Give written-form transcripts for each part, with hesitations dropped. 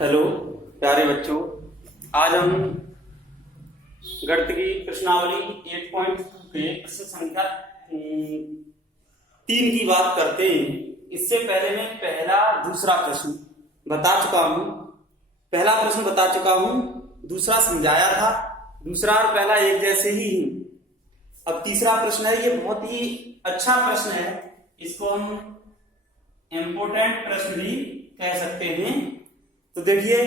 Hello प्यारे बच्चों, आज हम गणित की प्रश्नावली 8.2 के प्रश्न संख्या 3 की बात करते हैं। इससे पहले मैं पहला दूसरा प्रश्न बता चुका हूँ। पहला प्रश्न बता चुका हूँ, दूसरा समझाया था। दूसरा और पहला एक जैसे ही हूँ। अब तीसरा प्रश्न है, ये बहुत ही अच्छा प्रश्न है। इसको हम इम्पोर्टेंट प्रश्न भी कह सकते हैं। तो देखिए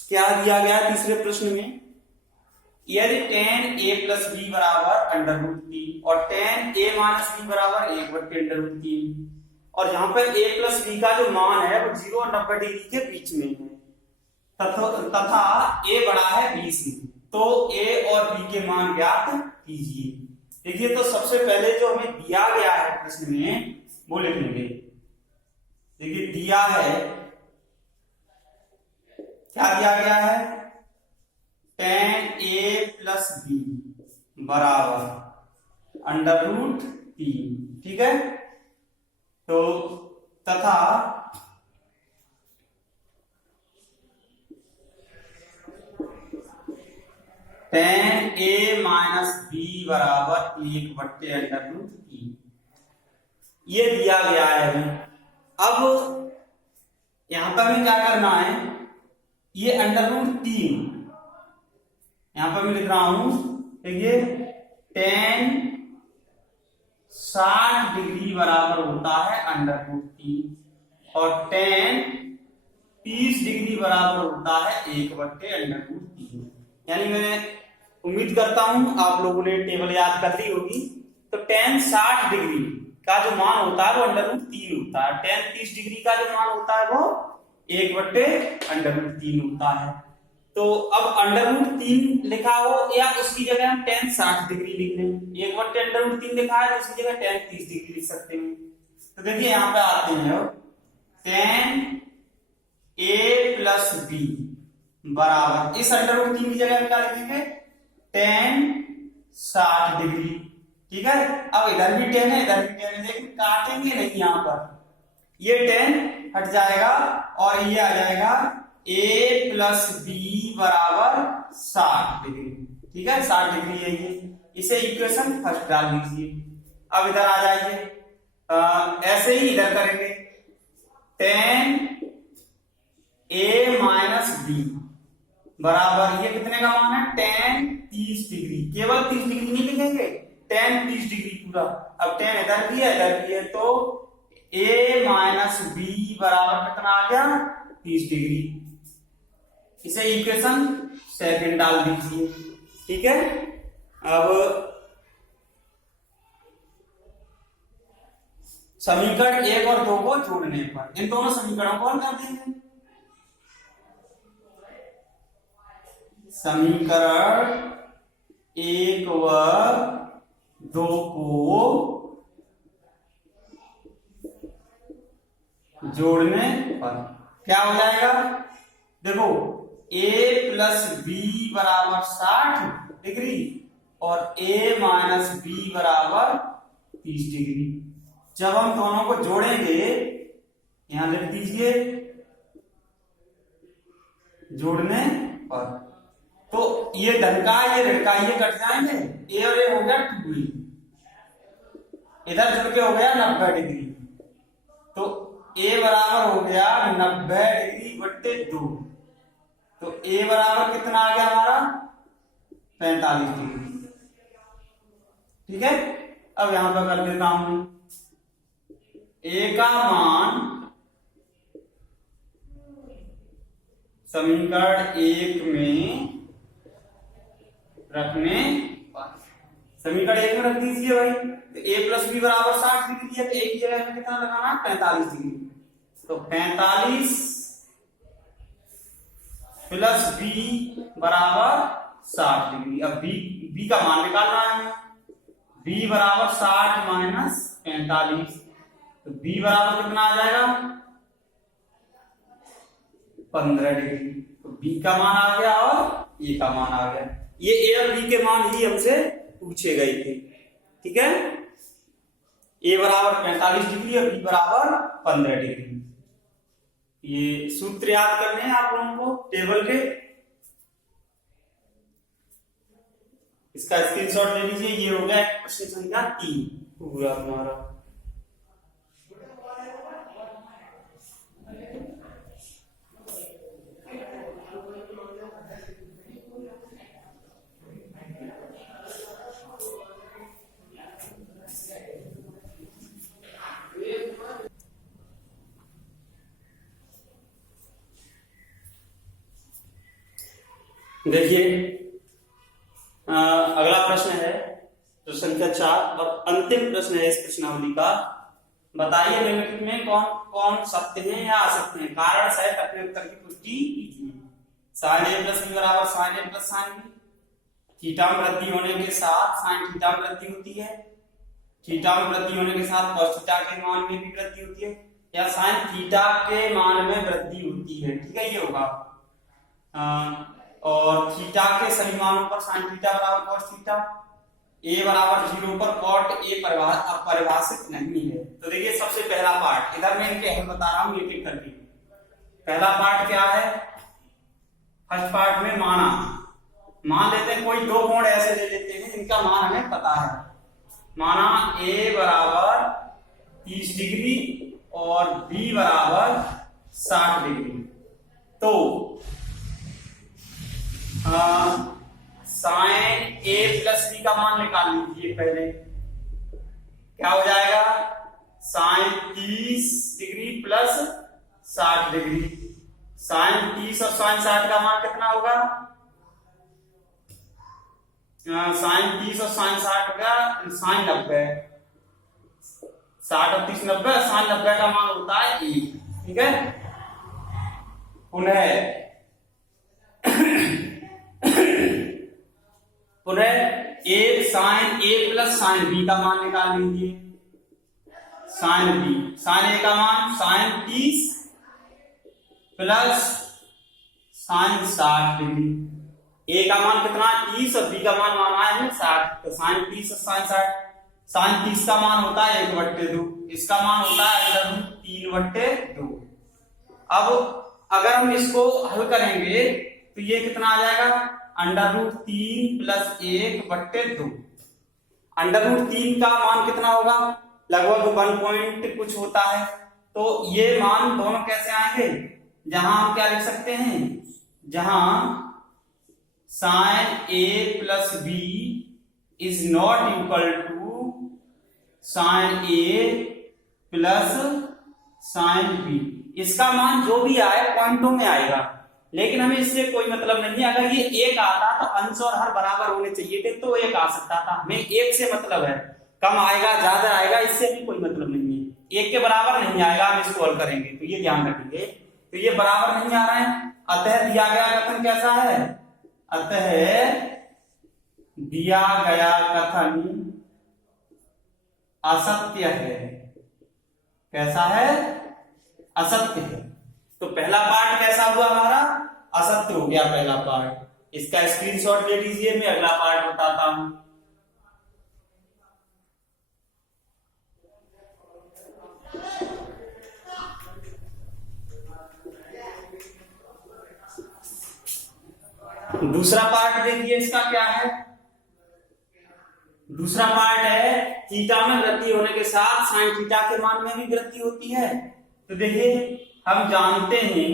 क्या दिया गया है तीसरे प्रश्न में। यदि tan a प्लस बी बराबर अंडर रूट 3 और tan a माइनस बी बराबर 1/√3 और यहाँ पर a प्लस बी का जो मान है वो 0 और 90 डिग्री के बीच में है तथा a बड़ा है b से, तो a और b के मान ज्ञात कीजिए। देखिए, तो सबसे पहले जो हमें दिया गया है प्रश्न में वो लिखेंगे। देखिए दिया है, क्या दिया गया है, tan a प्लस बी बराबर अंडर√3, ठीक है। तो तथा tan a माइनस बी बराबर 1/√3 ये दिया गया है। अब यहां पर हमें क्या करना है, ये अंडर√3 यहां पर मैं लिख रहा हूं। देखिए tan 60 डिग्री बराबर होता है अंडर√3 और tan 30 डिग्री बराबर होता है 1/√3। यानी मैं उम्मीद करता हूं आप लोगों ने टेबल याद कर ली होगी। तो tan 60 डिग्री का जो मान होता है वो अंडर√3 होता है। tan 30 डिग्री का जो मान होता है वो 1/√3 होता है। तो अब अंडर√3 लिखा हो या उसकी जगह हम tan 60 डिग्री लिख लें। 1/√3 लिखा है तो उसकी जगह tan 30 डिग्री लिख सकते हैं। तो देखिए यहां पे आते हैं, tan a प्लस बी बराबर, इस अंडर√3 की जगह हम क्या लिखेंगे, tan 60 डिग्री, ठीक है। अब इधर भी tan है, इधर भी tan है, लेकिन काटेंगे नहीं, यहां पर ये tan हट जाएगा और ये आ जाएगा a प्लस बी बराबर 60 डिग्री, ठीक है। 60 डिग्री है ये, इसे इक्वेशन फर्स्ट डाल दीजिए। अब इधर आ जाइए, ऐसे ही इधर करेंगे, tan a माइनस बी बराबर, ये कितने का मान है, tan 30 डिग्री। केवल 30 डिग्री नहीं लिखेंगे, tan 30 डिग्री पूरा। अब tan इधर भी है इधर भी है, तो a माइनस बी बराबर कितना आ गया, 30 डिग्री। इसे इक्वेशन सेकंड डाल दीजिए, ठीक है। अब समीकरण 1 और 2 को जोड़ने पर इन दोनों समीकरणों को हम कर देंगे। समीकरण 1 व 2 को जोड़ने पर क्या हो जाएगा, देखो a प्लस बी बराबर 60 डिग्री और a माइनस बी बराबर 30 डिग्री। जब हम दोनों को जोड़ेंगे, यहां लिख दीजिए जोड़ने पर, तो ये धन का ये ऋण का ये कट जाएंगे, a और a हो गया 2a, इधर जुड़ के हो गया 90 डिग्री। तो a बराबर हो गया 90 डिग्री बट्टे 2, तो a बराबर कितना आ गया हमारा, 45 डिग्री, ठीक है। अब यहां पर कर देता हूं, a का मान समीकरण 1 में रखने पर, समीकरण 1 में रख दीजिए भाई। तो a प्लस बी बराबर 60 डिग्री है, तो a की जगह में कितना लगाना, 45 डिग्री। तो 45 प्लस बी बराबर 60 डिग्री। अब बी का मान निकालना है, b बराबर 60 माइनस 45, तो b बराबर कितना आ जाएगा, 15 डिग्री। तो b का मान आ गया और a का मान आ गया। ये a और b के मान ही हमसे पूछे गए थे, ठीक है। a बराबर 45 डिग्री और b बराबर 15 डिग्री। ये सूत्र याद करने हैं आप लोगों को टेबल के, इसका स्क्रीनशॉट ले लीजिए। ये हो गया प्रश्न संख्या 3 पूरा हमारा। देखिए अगला प्रश्न है तो संख्या 4 और अंतिम प्रश्न है इस प्रश्नावली का। बताइए निम्नलिखित में कौन कौन सत्य है या असत्य है, कारण सहित अपने उत्तर की पुष्टि कीजिए। साइन ए प्लस बी बराबर sign A plus sine B. Theta में वृद्धि होने के साथ साइन थीटा में वृद्धि होती है, थीटा में वृद्धि होने के साथ cos थीटा के मान में भी वृद्धि होती है, या साइन थीटा के मान में वृद्धि होती है। ठीक है, ये होगा। और थीटा के सभी मानों पर साइन थीटा बराबर cos थीटा, ए बराबर 0 पर cot ए परिभाषित नहीं है। तो देखिए सबसे पहला पार्ट, इधर मैं इनके हल बता रहा हूं एक एक करके। पहला पार्ट क्या है, फर्स्ट पार्ट में माना, मान लेते हैं कोई दो कोण ऐसे ले लेते हैं जिनका मान हमें पता है। माना ए बराबर 30 डिग्री और बी बराबर 60 डिग्री। तो साइन ए प्लस बी का मान निकाल लीजिए पहले। क्या हो जाएगा, sine 30 degree plus 60 degree. Sine 30 और साइन 60 का मान कितना होगा, साइन 30 और साइन 60 का साइन 90, 60 और 30 90, साइन 90 का मान होता है 1। ठीक है, पुनः ए sign A plus sine B का मान निकाल लीजिए। साइन बी, साइन ए का मान साइन 30 प्लस साइन 60 डिग्री। ए का मान कितना 30 और बी का मान माना है 60, तो साइन 30 और साइन 60। साइन 30 का मान होता है 1/2, इसका मान होता है 3/2। अब अगर हम इसको हल करेंगे तो ये कितना आ जाएगा, √3 प्लस 1/2। √3 का मान कितना होगा, लगभग 1 पॉइंट कुछ होता है। तो ये मान दोनों कैसे आएंगे, जहां हम क्या लिख सकते हैं, जहां sine A plus B is not equal to sine A plus sine B. इसका मान जो भी आए पॉइंटों में आएगा, लेकिन हमें इससे कोई मतलब नहीं है। अगर ये 1 आता तो अंश और हर बराबर होने चाहिए थे, तो 1 आ सकता था। हमें 1 से मतलब है, कम आएगा ज्यादा आएगा इससे भी कोई मतलब नहीं है। 1 के बराबर नहीं आएगा, हम इसको हल करेंगे तो ये ध्यान रखेंगे। तो ये बराबर नहीं आ रहा है, अतः दिया गया कथन कैसा है, अतः दिया गया कथन असत्य है। कैसा है, असत्य है। तो पहला पार्ट कैसा हुआ हमारा, असत्य हो गया पहला पार्ट। इसका स्क्रीनशॉट ले लीजिए, मैं अगला पार्ट बताता हूं। दूसरा पार्ट देखिए इसका क्या है। दूसरा पार्ट है थीटा में वृद्धि होने के साथ साइन थीटा के मान में भी वृद्धि होती है। तो देखिए हम जानते हैं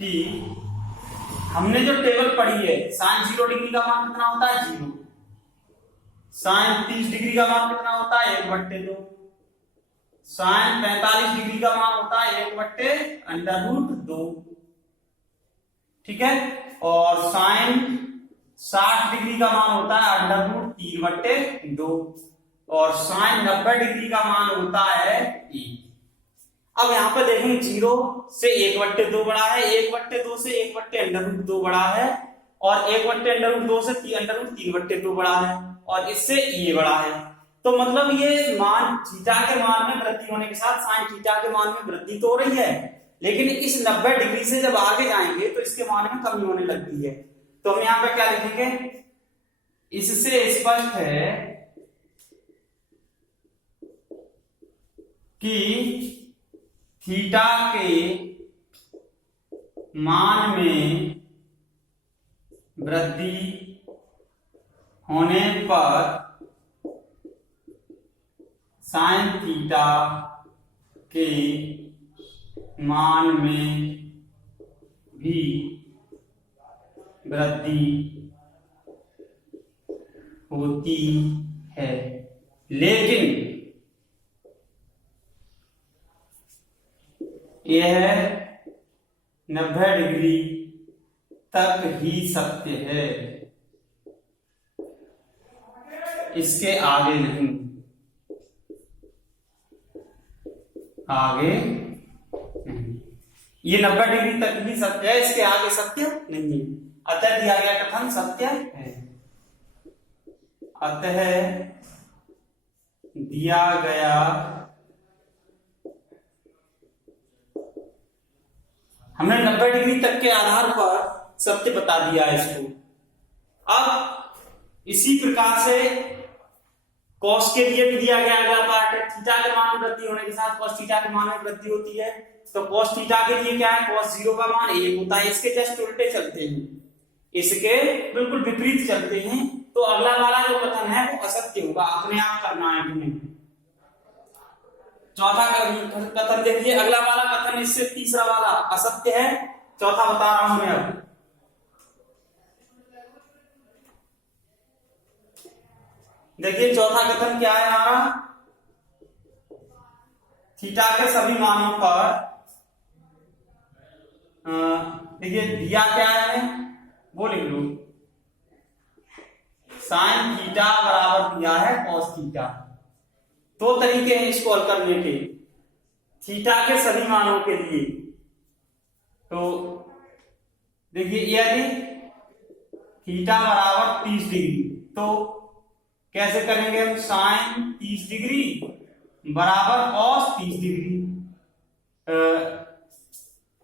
कि हमने जो टेबल पढ़ी है, साइन 0 डिग्री का मान कितना होता है 0, साइन 30 डिग्री का मान कितना होता है 1/2, साइन 45 डिग्री का मान होता है 1/√2। ठीक है, और साइन 60 डिग्री का मान होता है √3/2, और साइन 90 डिग्री का मान होता है 1। अब यहाँ पर देखेंगे 0 से 1/2 बड़ा है, 1/2 से 1/√2 बड़ा है, और 1/√2 से √3/2 बड़ा है, और इससे ये बड़ा है। तो मतलब ये मान थीटा के मान में वृद्धि होने के साथ साइन थीटा के मान में वृद्धि तो हो रही है, लेकिन इस 90 डिग्री से जब आगे जाएंगे तो इसके मान में कमी होने लगती है। तो हम यहाँ पे क्या लिखेंगे, इससे स्पष्ट है कि थीटा के मान में वृद्धि होने पर साइन थीटा के मान में भी वृद्धि होती है, लेकिन यह 90 डिग्री तक ही सत्य है, इसके आगे नहीं। आगे नहीं, ये 90 डिग्री तक ही सत्य है, इसके आगे सत्य नहीं। अतः दिया गया कथन सत्य है। अतः दिया गया हमने 90 डिग्री तक के आधार पर सत्य बता दिया है इसको। अब इसी प्रकार से कॉस के लिए भी दिया गया अगला पार्ट है। थीटा के मान में वृद्धि होने के साथ कॉस थीटा के मान में वृद्धि होती है। तो कॉस थीटा के लिए क्या है, कॉस 0 का मान 1 होता है। इसके जस्ट उल्टे चलते हैं, इसके बिल्कुल विपरीत चलते हैं। तो अगला वाला जो कथन है वो असत्य होगा, अपने आप करना है तुम्हें। चौथा कथन देखिए, अगला वाला कथन इससे तीसरा वाला असत्य है, चौथा बता रहा हूं मैं अब। देखिए चौथा कथन क्या है हमारा, थीटा के सभी मानों पर देखिए दिया क्या है वो लिख लो, साइन थीटा बराबर दिया है कॉस थीटा। दो तरीके हैं इसको हल करने के, थीटा के सभी मानों के लिए। तो देखिए यदि थीटा बराबर 30 डिग्री, तो कैसे करेंगे हम, साइन 30 डिग्री बराबर कॉस 30 डिग्री।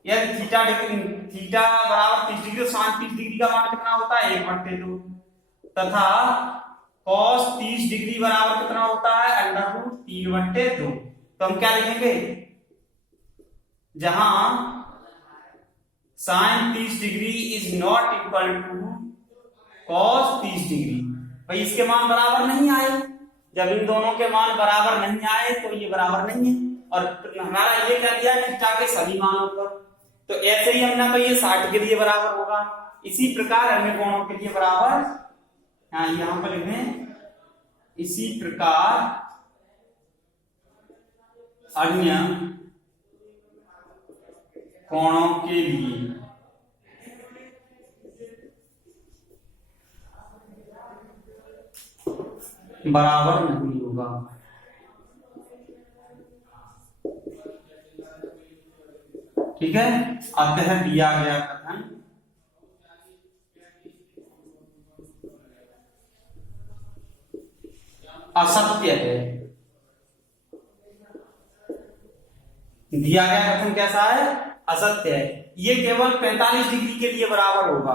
यदि थीटा बराबर 30 डिग्री, तो साइन 30 डिग्री का मान कितना होता है 1/2, तथा कॉस 30 डिग्री बराबर कितना होता है √3/2। तो हम क्या लिखेंगे, जहां sine 30 degree is not equal to cos 30 degree, भाई इसके मान बराबर नहीं आए। जब इन दोनों के मान बराबर नहीं आए तो ये बराबर नहीं है, और हमारा ये क्या दिया है थीटा के सभी मानों पर। तो ऐसे ही हमने तो ये 60 के लिए बराबर होगा, इसी प्रकार अन्य कोणों के लिए बराबर, यहां पर लिखें, इसी प्रकार अन्य कोणों के लिए बराबर नहीं होगा। ठीक है, अतः दिया गया कथन असत्य है। दिया गया कथन कैसा है, असत्य है। ये केवल 45 डिग्री के लिए बराबर होगा।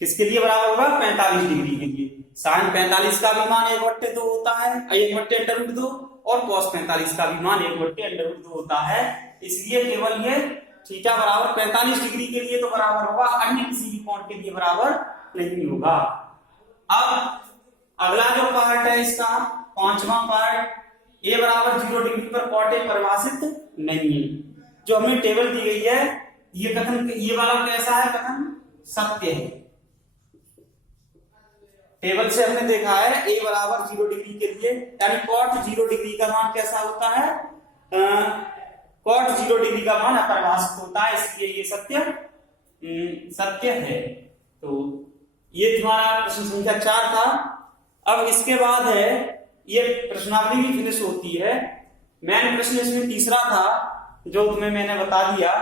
किसके लिए बराबर होगा, 45 डिग्री के लिए। साइन 45 का भी मान 1/2 होता है, 1/√2, और कॉस 45 का भी मान 1/√2 होता है। इसलिए केवल ये थीटा बराबर 45 डिग्री के लिए तो बराबर होगा, अन्य किसी भी कोण के लिए बराबर नहीं होगा। अब अगला जो पार्ट है इसका, पांचवा पार्ट, ए बराबर 0 डिग्री पर कॉट ए परिभाषित नहीं है। जो हमें टेबल दी गई है, ये कथन, ये वाला कैसा है कथन, सत्य है। टेबल से हमने देखा है ए बराबर 0 डिग्री के लिए, यानी कॉट 0 डिग्री का मान कैसा होता है, कॉट 0 डिग्री का मान अपरिभाषित होता है, इसलिए ये सत्य है। तो ये तुम्हारा प्रश्न संख्या 4 था। अब इसके बाद है, ये प्रश्नावली भी फिनिश होती है। मैंने प्रश्न इसमें तीसरा था जो तुम्हें मैंने बता दिया।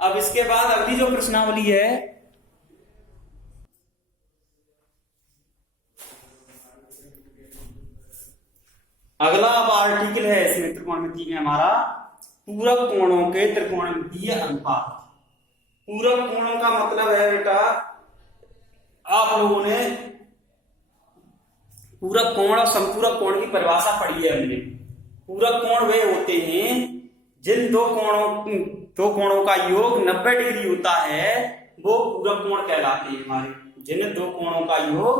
अब इसके बाद अगली जो प्रश्नावली है, अगला अब आर्टिकल है इसमें त्रिकोणमिति में हमारा, पूरक कोणों के त्रिकोणमितीय अनुपात। पूरक कोणों का मतलब है बेटा, आप लोगों ने पूरक कोण और संपूरक कोण की परिभाषा पढ़ी है हमने। पूरक कोण वे होते हैं जिन दो कोणों का योग 90 डिग्री होता है, वो पूरक कोण कहलाते हैं हमारे। जिन दो कोणों का योग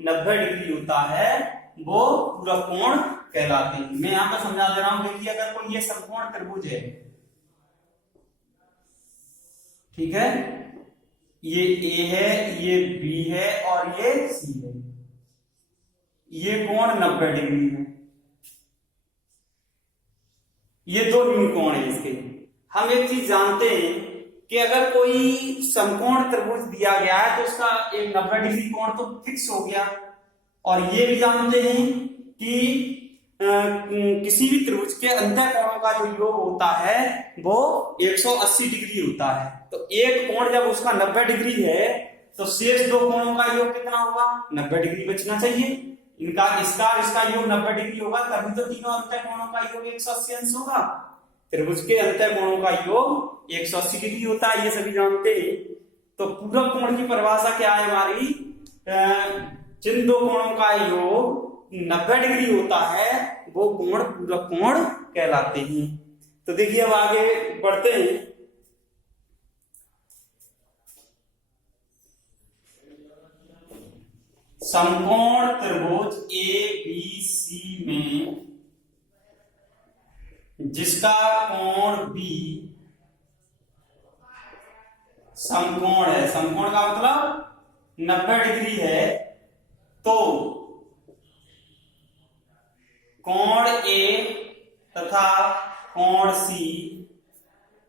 90 डिग्री होता है वो पूरक कोण कहलाते हैं। मैं यहाँ पर समझा दे रहा हूं, देखिए अगर कोई ये समकोण त्रिभुज है, ठीक है, ये ए है, ये बी है और ये सी है, ये कोण 90 डिग्री है, ये दो न्यून कोण है इसके। हम एक चीज जानते हैं कि अगर कोई समकोण त्रिभुज दिया गया है तो उसका एक 90 डिग्री कोण तो फिक्स हो गया, और ये भी जानते हैं कि किसी भी त्रिभुज के अंतः कोणों का जो योग होता है वो 180 डिग्री होता है। तो एक कोण जब उसका 90 डिग्री है तो शेष दो कोणों का योग कितना होगा? 90 डिग्री बचना चाहिए। इनका इसका योग 90 डिग्री होगा, तभी तो तीनों अंतः कोणों का योग 180 अंश होगा। त्रिभुज के अंतः कोणों का योग 180 डिग्री होता है, ये सभी जानते हैं। तो पूरक कोण की परिभाषा क्या है हमारी? जिन दो कोणों का योग 90 डिग्री होता है वो कोण पूरक कोण कहलाते हैं। तो देखिए अब आगे बढ़ते हैं। समकोण त्रिभुज ए बी सी में जिसका कोण बी समकोण है, समकोण का मतलब 90 डिग्री है, तो कोण ए तथा कोण सी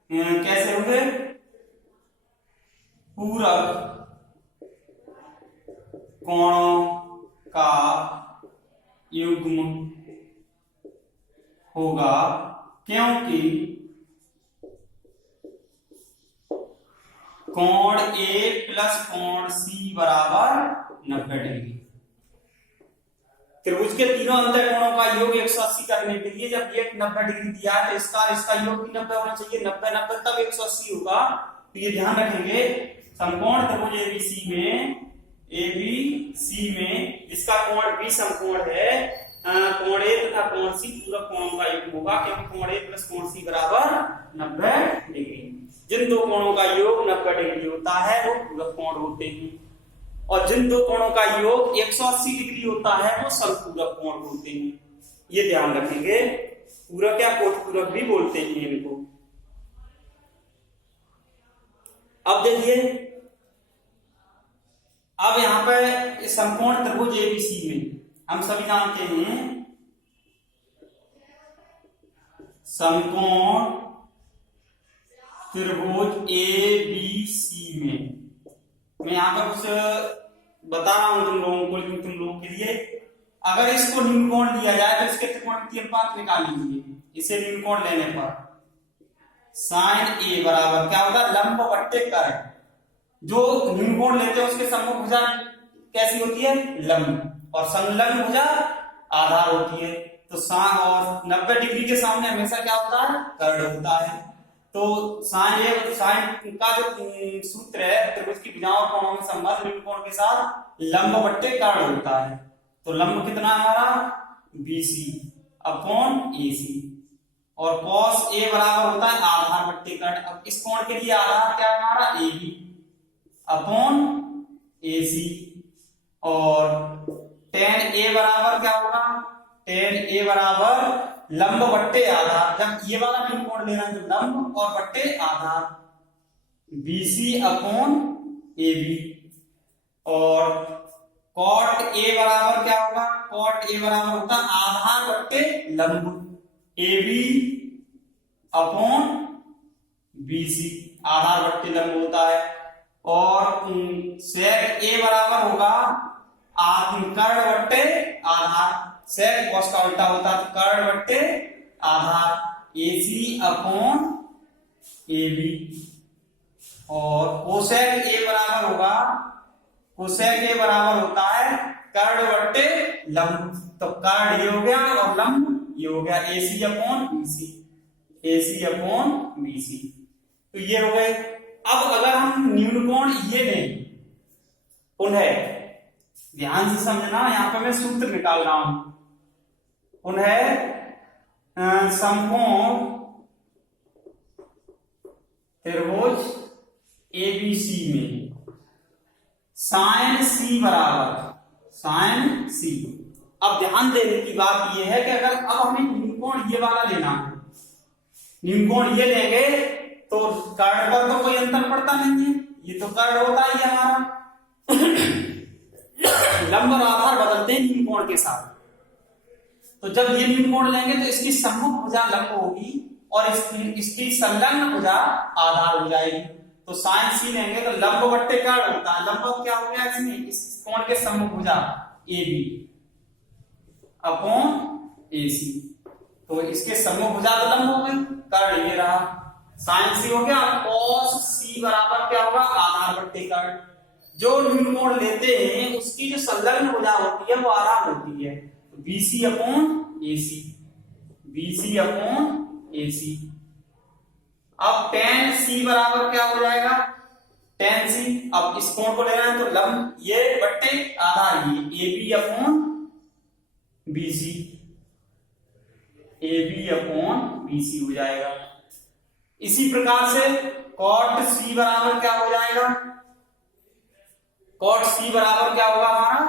कैसे होंगे? पूरक कोणों का युग्म होगा, क्योंकि कोण ए प्लस कोण सी बराबर 90 डिग्री। त्रिभुज के तीनों अंतः कोणों का योग 180 करने के लिए जब ये 90 डिग्री दिया है तो इसका योग भी 90 होना चाहिए, 90 तब 180 होगा। तो ये ध्यान रखेंगे, समकोण त्रिभुज एबीसी में जिसका कोण बी समकोण है, कोण ए तथा कोण सी पूरक कोणों का योग होगा, क्योंकि कोण ए प्लस कोण सी बराबर 90 डिग्री। जिन दो कोणों का योग 90 डिग्री होता है वो पूरक कोण होते हैं, और जिन दो कोणों का योग 180 डिग्री होता है वो समपूरक कोण होते हैं। ये ध्यान रखेंगे, पूरक या कोटपूरक भी बोलते हैं इनको। अब देखिए, अब यहां पर समकोण त्रिभुज एबीसी में हम सभी जानते हैं समकोण त्रिभुज एबीसी में, मैं यहां पर कुछ बता रहा हूं तुम लोगों को, लेकिन तुम लोगों के लिए अगर इसको न्यून कोण दिया जाए तो इसके त्रिकोणमितीय अनुपात निकाल लीजिए। इसे न्यून कोण लेने पर साइन ए बराबर क्या होगा? लंब बट्टे कर्ण। जो न्यून कोण लेते हैं उसके सम्मुख भुजा कैसी होती है? लंब, और संलग्न भुजा आधार होती है। तो और 90 डिग्री के सामने हमेशा क्या होता है? कर्ण होता है। तो साइन का जो सूत्र है, त्रिभुज की भुजाओं और कोणों में संबंध न्यून कोण के साथ लंब बट्टे कर्ण होता है। तो लंब कितना है हमारा? BC अपॉन AC, और cos A बराबर होता है आधार बट्टे कर्ण। अब इस कोण के लिए आधार क्या है हमारा? AB अपॉन AC, और tan A बराबर क्या होगा? tan A बराबर लंब बट्टे आधार। जब ये वाला न्यून कोण लेना है तो लंब और बट्टे आधार, BC अपॉन AB, और cot A बराबर क्या होगा? cot A बराबर होता है आधार बट्टे लंब, AB अपॉन BC, आधार बट्टे लंब होता है। और sec A बराबर होगा कर्ण बट्टे आधार, sec cos का उल्टा होता है तो कर्ण बट्टे आधार, AC अपॉन AB, और cosec A बराबर होगा, cosec A बराबर होता है कर्ण बट्टे लंब। तो कर्ण ये हो गया और लंब ये हो गया, AC upon BC, AC upon BC। तो ये हो गए। अब अगर हम न्यून कोण ये लें, उन्हें ध्यान से समझना, यहां पर मैं सूत्र निकाल रहा हूं। उन्हें समकोण त्रिभुज एबीसी में साइन सी बराबर साइन सी। अब ध्यान देने की बात यह है कि अगर अब हमें निम्नकोण ये वाला लेना है, निम्नकोण ये लेंगे तो कर्ण पर तो कोई अंतर पड़ता नहीं है, ये तो कर्ण होता ही है हमारा। लंब और आधार बदलते हैं निम्नकोण के साथ। तो जब ये निम्नकोण लेंगे तो इसकी सम्मुख भुजा लंब होगी और इसकी संलग्न भुजा आधार हो जाएगी। तो साइन सी लेंगे तो लंब बट्टे कर्ण होता है। लंब क्या हो गया इसमें, इस कोण के सम्मुख भुजा ए बी अपॉन ए सी। तो इसके सम्मुख भुजा तो लंब हो गई, कर्ण ये रहा, साइन सी हो गया। कॉस सी बराबर क्या होगा, आधार बट्टे कर्ण। जो निम्नकोण लेते हैं उसकी जो संलग्न भुजा होती है वो आधार होती है। तो BC upon AC, BC upon AC. अब टेन सी बराबर क्या हो जाएगा, टेन सी। अब इस कोण को लेना है तो लंब ये बट्टे आधार ये A B upon BC, A B upon BC हो जाएगा। इसी प्रकार से कॉट सी बराबर क्या हो जाएगा, कॉट सी बराबर क्या होगा हमारा,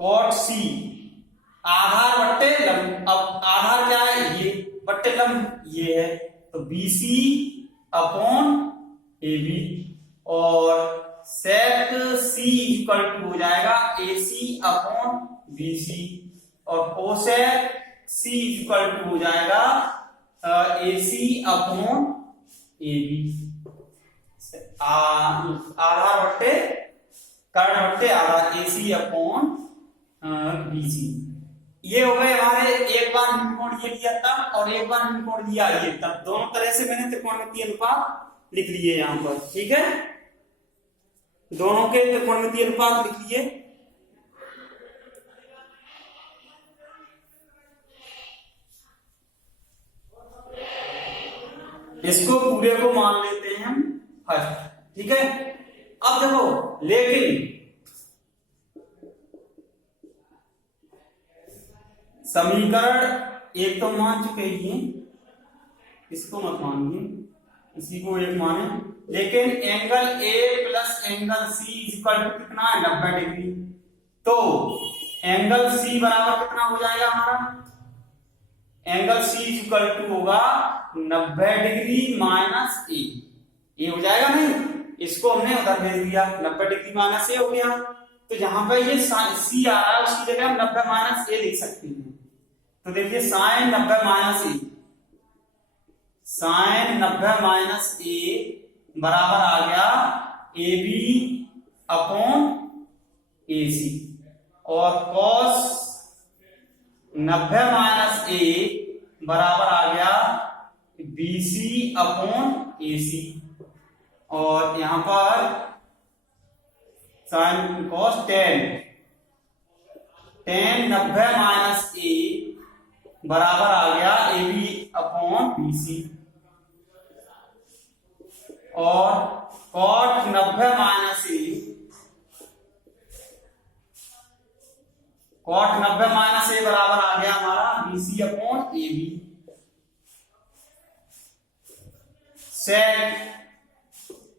कॉट सी आधार बट्टे लंब। अब आधार क्या है, ये बट्टे लंब ये है, तो बीसी अपॉन ए बी। और सेक सी इक्वल टू हो जाएगा ए सी अपॉन बी सी। और कोसेक सी इक्वल टू हो जाएगा ए सी अपॉन ए बी। आधार बट्टे कर्ण बट्टे आधार ए सी अपॉन बी सी। ये हो गए हमारे, एक बार निम्नकोण ये लिया तब और एक बार निम्नकोण लिया ये तब, दोनों तरह से मैंने त्रिकोणमितीय अनुपात लिख लिए यहां पर। ठीक है, दोनों के त्रिकोणमितीय अनुपात लिख लिए। इसको पूरे को मान लेते हैं हम फर्स्ट। ठीक है, अब देखो लेकिन समीकरण एक तो मान चुके ही हैं, इसको मत मानिए, इसी को एक माने। लेकिन angle A plus angle C equal to कितना है, 90 डिग्री। तो एंगल सी बराबर कितना हो जाएगा हमारा, एंगल सी इक्वल टू होगा 90 डिग्री माइनस ए। ये हो जाएगा नहीं, इसको हमने उधर भेज दिया, 90 डिग्री माइनस ए हो गया। तो जहां पर ये सी आ रहा है उसकी जगह हम 90 माइनस ए लिख सकते हैं। तो देखिए sign 90 minus A, sign 90 minus A बराबर आ गया ए बी अपॉन ए सी। और कॉस 90 माइनस ए बराबर आ गया बी सी अपॉन ए सी। और यहां पर साइन कॉस 10 90 माइनस ए बराबर आ गया A B upon B C. और cot 90 minus A, cot 90 minus A बराबर आ गया हमारा B C upon A B.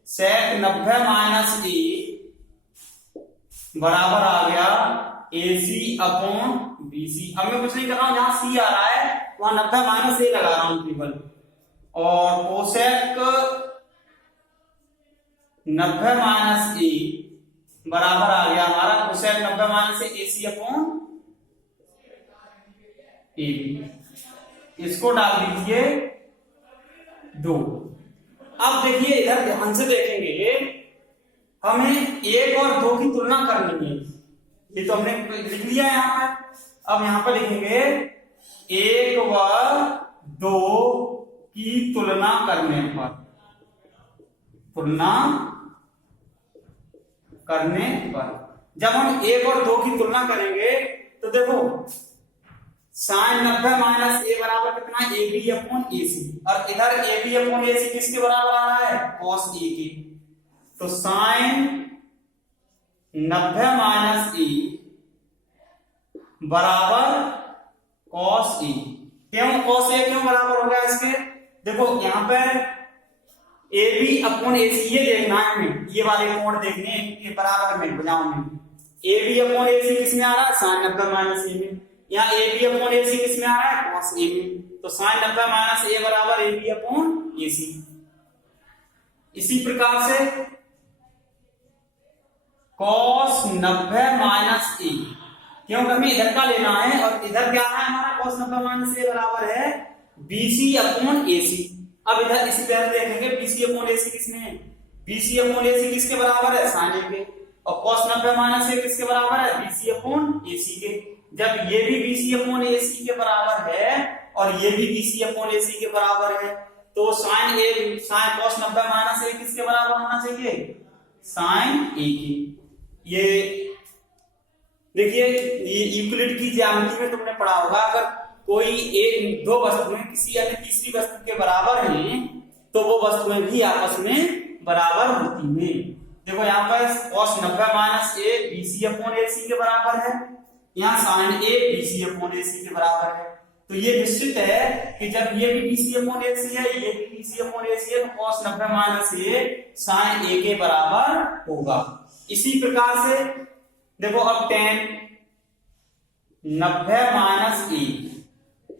Sec 90 minus A बराबर आ गया ए सी अपॉन बी सी। अब मैं कुछ नहीं कर रहा हूं, जहां सी आ रहा है वहां 90 माइनस ए लगा रहा हूं केवल। और कोसेक 90 माइनस ए बराबर आ गया हमारा cosec 90 minus A C upon A B. इसको डाल दीजिए 2। अब देखिए इधर ध्यान से देखेंगे, हमें 1 और 2 की तुलना करनी है। ये तो हमने लिख लिया है यहां पर। अब यहां पर लिखेंगे 1 व 2 की तुलना करने पर, तुलना करने पर जब हम 1 और 2 की तुलना करेंगे तो देखो साइन 90 माइनस ए बराबर कितना, ए बी अपॉन ए सी। और इधर ए बी अपॉन ए सी किसके बराबर आ रहा है, कॉस ए के। तो साइन 90 माइनस ए बराबर cos A। क्यों cos A क्यों बराबर हो गया इसके? देखो यहाँ पर AB अपॉन AC ये देखना है हमें, ये वाले कोण देखने हैं कि बराबर में भुजाओं में। AB अपॉन AC किस में आ रहा है? sin 90 माइनस A में। यहाँ AB अपॉन AC किस में आ रहा है? cos A में। तो sin 90 माइनस A बराबर AB अपॉन AC। इसी प्रकार से cos 90 माइनस A, क्योंकि हमें इधर का लेना है और इधर क्या है हमारा? cos 90 माइनस A बराबर है BC अपॉन AC। अब इधर इसी तरह देखेंगे BC अपॉन AC किसमें है? BC अपॉन AC किसके बराबर है? sin A के। और cos 90 माइनस A किसके बराबर है? BC अपॉन AC के। जब ये भी BC अपॉन AC के बराबर है और ये भी BC अपॉन AC के बराबर है, तो sin cos 90 माइनस A किसके बराबर होना चाहिए? sin A के। ये देखिए, ये यूक्लिड की ज्यामिति में तुमने पढ़ा होगा, अगर कोई एक दो वस्तुएं किसी अन्य तीसरी वस्तु के बराबर हैं तो वो वस्तुएं भी आपस में बराबर होती हैं। देखो यहाँ पर cos 90 minus A BC upon AC के बराबर है, यहाँ sin A BC upon AC के बराबर है। तो ये निश्चित है कि जब ये भी BC अपॉन AC है, ये भी BC अपॉन AC है, तो cos 90 minus A sin A के बराबर होगा। इसी प्रकार से देखो अब tan 90 minus A,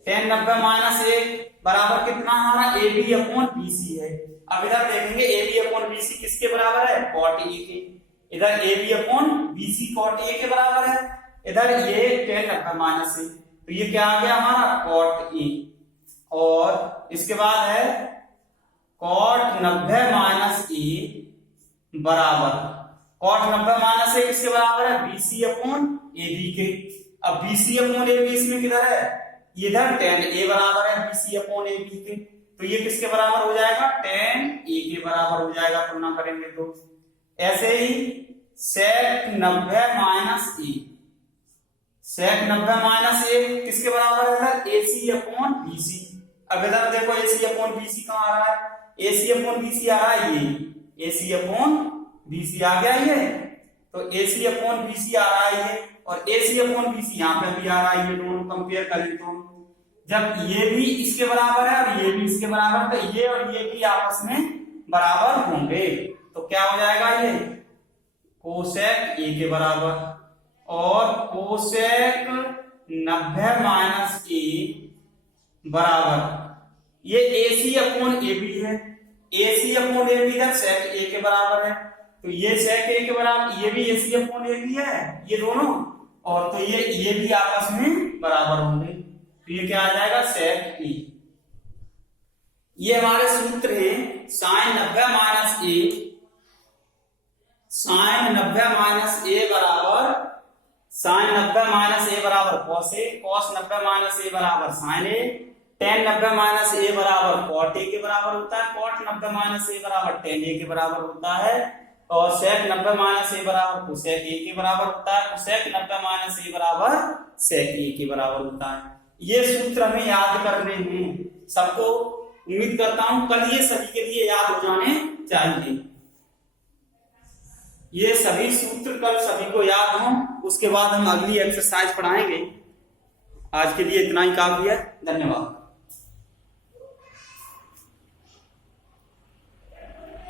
tan 90 minus A बराबर कितना हमारा? AB अपॉन BC है। अब इधर देखेंगे AB अपॉन BC किसके बराबर है? cot A के। इधर AB upon BC cot A के बराबर है, इधर ये tan 90 माइनस A, तो ये क्या आ गया हमारा? cot A। और इसके बाद है cot 90 माइनस A बराबर, cot 90 माइनस A किसके बराबर है? BC अपॉन AB के। अब BC अपॉन AB इसमें किधर है? इधर tan A बराबर है BC अपॉन AB के, तो ये किसके बराबर हो जाएगा? tan A के बराबर हो जाएगा, तुलना करेंगे तो। ऐसे ही sec 90 minus A, sec 90 minus A किसके बराबर है? AC upon BC। अब इधर देखो AC अपॉन BC कहाँ आ रहा है? AC अपॉन BC आ रहा है ये, AC अपॉन BC आ गया ये, तो AC अपॉन BC आ रहा है ये, और AC अपॉन BC यहाँ पे भी आ रहा है, ये दोनों कंपेयर करें तो जब ये भी इसके बराबर है और ये भी इसके बराबर है, तो ये और ये भी आपस में बराबर होंगे, तो क्या हो जाएगा? ये कोसेक A के बराबर, और कोसेक 90 माइनस A बराबर ये AC अपॉन AB है, AC अपॉन AB इधर सेक A के बराबर है, तो ये सेक A के बराबर, ये भी AC अपॉन AB है, ये दोनों, और तो ये भी आपस में बराबर होंगे, तो ये क्या आ जाएगा? सेक A। ये हमारे सूत्र है sin 90 minus A, sin 90 minus A बराबर sin 90 माइनस A बराबर cos A, cos 90 minus A बराबर sin A, tan 90 minus A बराबर cot A के बराबर होता है, cot 90 माइनस A बराबर tan A के बराबर होता है, और sec 90 माइनस A बराबर cosec A के बराबर होता है, cosec 90 माइनस A बराबर sec A के बराबर होता है। ये सूत्र हमें याद करने हैं सबको, उम्मीद करता हूं कल ये सभी के लिए याद हो जाने चाहिए। ये सभी सूत्र कल सभी को याद हों, उसके बाद हम अगली एक्सरसाइज पढ़ाएंगे। आज के लिए इतना ही काफी है। धन्यवाद।